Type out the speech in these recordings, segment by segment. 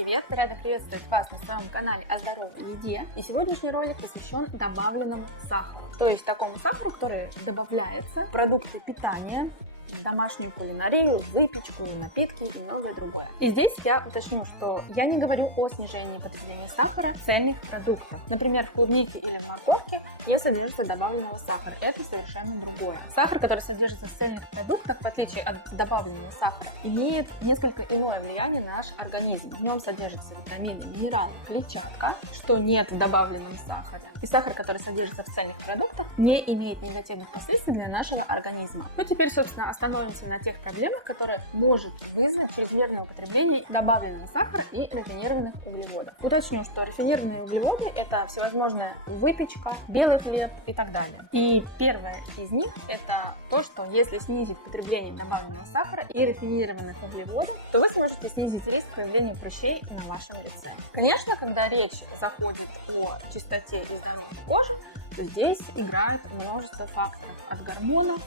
Привет! Рада приветствовать вас на своем канале о здоровой еде. И сегодняшний ролик посвящен добавленному сахару. То есть такому сахару, который добавляется в продукты питания, домашнюю кулинарию, выпечку, напитки и многое другое. И здесь я уточню, что я не говорю о снижении потребления сахара в цельных продуктах. Например, в клубнике или в морковке не содержится добавленного сахара. Это совершенно другое. Сахар, который содержится в цельных продуктах, в отличие от добавленного сахара, имеет несколько иное влияние на наш организм. В нем содержатся витамины, минералы, клетчатка, что нет в добавленном сахаре. И сахар, который содержится в цельных продуктах, не имеет негативных последствий для нашего организма. Ну, теперь, собственно, остановимся на тех проблемах, которые может вызвать чрезмерное употребление добавленного сахара и рафинированных углеводов. Уточню, что рафинированные углеводы – это всевозможная выпечка, белый хлеб и так далее. И первое из них – это то, что если снизить потребление добавленного сахара и рафинированных углеводов, то вы сможете снизить риск появления прыщей на вашем лице. Конечно, когда речь заходит о чистоте и здоровье кожи, то здесь играет множество факторов от гормонов,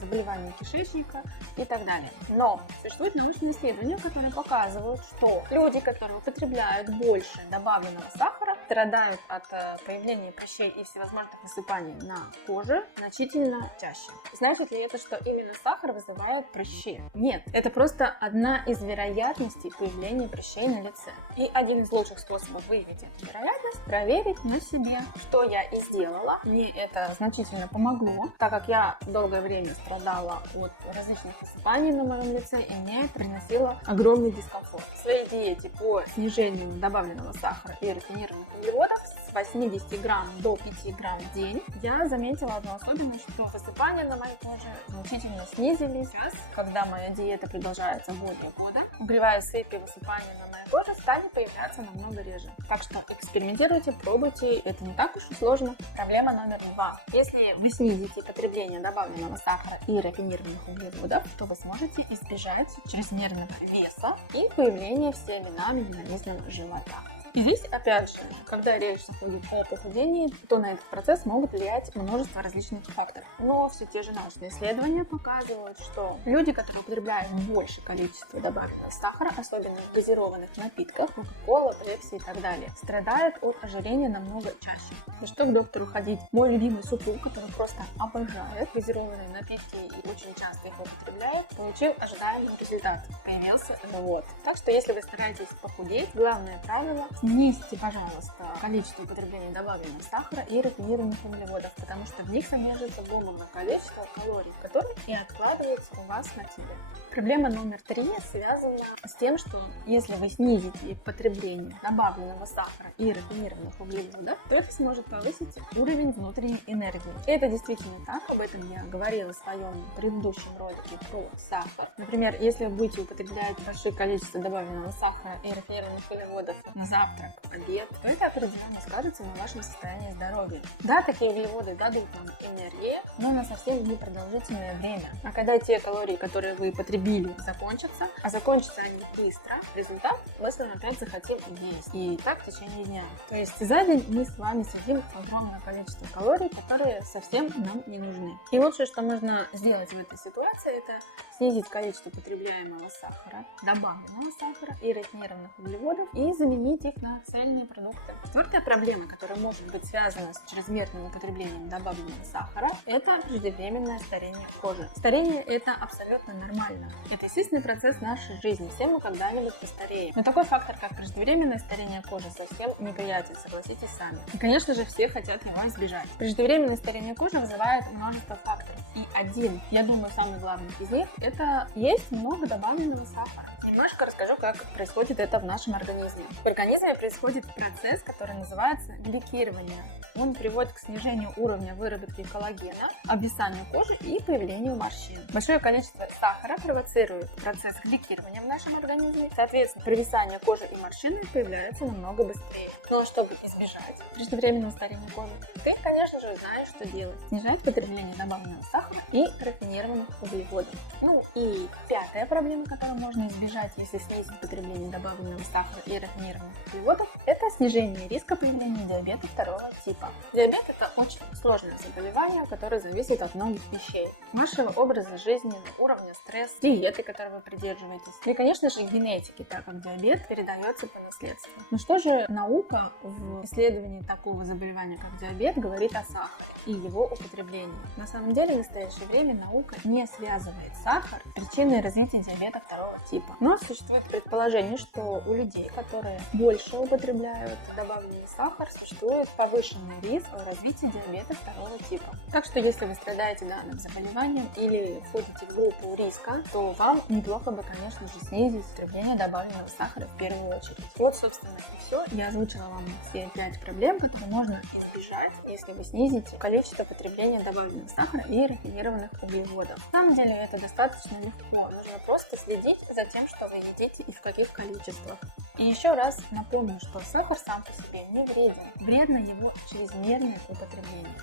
заболеваний кишечника и так далее. Но существуют научные исследования, которые показывают, что люди, которые употребляют больше добавленного сахара, страдают от появления прыщей и всевозможных высыпаний на коже значительно чаще. Значит ли это, что именно сахар вызывает прыщи? Нет, это просто одна из вероятностей появления прыщей на лице. И один из лучших способов выявить эту вероятность – проверить на себе, что я и сделала. Мне это значительно помогло, так как я долгое время страдала от различных высыпаний на моем лице, и мне это приносило огромный дискомфорт. В своей диете по снижению добавленного сахара и рафинированных углеводов с 80 грамм до 5 грамм в день я заметила одну особенность, что высыпания на моей коже значительно снизились. Сейчас, когда моя диета продолжается более года, угревая сыпь и высыпания на моей коже стали появляться намного реже. Так что экспериментируйте, пробуйте, это не так уж и сложно. Проблема номер 2. Если вы снизите потребление добавленного сахара и рафинированных углеводов, то вы сможете избежать чрезмерного веса и появления всеми нами ненавистного живота. И здесь, опять же, когда речь заходит о похудении, то на этот процесс могут влиять множество различных факторов. Но все те же научные исследования показывают, что люди, которые употребляют большее количество добавленного сахара, особенно в газированных напитках, кока-кола, пепси и так далее, страдают от ожирения намного чаще. За что к доктору ходить? Мой любимый супруг, который просто обожает газированные напитки и очень часто их употребляет, получил ожидаемый результат. Появился живот. Так что если вы стараетесь похудеть, главное правило – снизьте, пожалуйста, количество употребления добавленного сахара и рафинированных углеводов, потому что в них содержится огромное количество калорий, которые и откладываются у вас на теле. Проблема номер 3 связана с тем, что если вы снизите потребление добавленного сахара и рафинированных углеводов, то это сможет повысить уровень внутренней энергии. Это действительно так, об этом я говорила в своем предыдущем ролике про сахар. Например, если вы будете употреблять большое количество добавленного сахара и рафинированных углеводов на завтрак, обед, то это определенно скажется на вашем состоянии здоровья. Да, такие углеводы дадут нам энергии, но на совсем непродолжительное время. А когда те калории, которые вы потребили, закончатся, а закончатся они быстро, результат мы с вами опять захотим есть. И так в течение дня. То есть за день мы с вами съедим огромное количество калорий, которые совсем нам не нужны. И лучшее, что можно сделать в этой ситуации, это снизить количество потребляемого сахара, добавленного сахара и рафинированных углеводов и заменить их на цельные продукты. Четвертая проблема, которая может быть связана с чрезмерным употреблением добавленного сахара, это преждевременное старение кожи. Старение – это абсолютно нормально. Это естественный процесс нашей жизни. Все мы когда-нибудь постареем. Но такой фактор, как преждевременное старение кожи, совсем неприятен, согласитесь сами. И, конечно же, все хотят его избежать. Преждевременное старение кожи вызывает множество факторов. И один, я думаю, самый главный из них – это есть много добавленного сахара. Немножко расскажу, как происходит это в нашем организме. В организме происходит процесс, который называется гликирование. Он приводит к снижению уровня выработки коллагена, обвисанию кожи и появлению морщин. Большое количество сахара провоцирует процесс гликирования в нашем организме. Соответственно, провисание кожи и морщины появляются намного быстрее. Но чтобы избежать преждевременного старения кожи, ты, конечно же, знаешь, что делать. Снижать потребление добавленного сахара и рафинированных углеводов. Ну и 5 Пятая проблема, которую можно избежать, если снизить потребление добавленного сахара и рафинированных углеводов, это снижение риска появления диабета второго типа. Диабет – это очень сложное заболевание, которое зависит от многих вещей. Вашего образа жизни, уровня стресса, диеты, которой вы придерживаетесь. И, конечно же, генетики, так как диабет передается по наследству. Но что же наука в исследовании такого заболевания, как диабет, говорит о сахаре и его употреблении? На самом деле, в настоящее время наука не связывает сахар с причиной развития диабета второго типа. Но существует предположение, что у людей, которые больше употребляют добавленный сахар, существует повышенный риск развития диабета второго типа. Так что, если вы страдаете данным заболеванием или входите в группу риска, то вам неплохо бы, конечно же, снизить потребление добавленного сахара в первую очередь. Вот, собственно, и все. Я озвучила вам все 5 проблем, которые можно избежать, если вы снизите количество потребления добавленного сахара и рафинированных углеводов. На самом деле это достаточно легко. Нужно просто следить за тем, что вы едите и в каких количествах. И еще раз напомню, что сахар сам по себе не вреден. Вредно его чрезмерное употребление.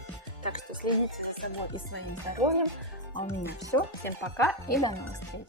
Так что следите за собой и своим здоровьем. А у меня все. Всем пока и до новых встреч.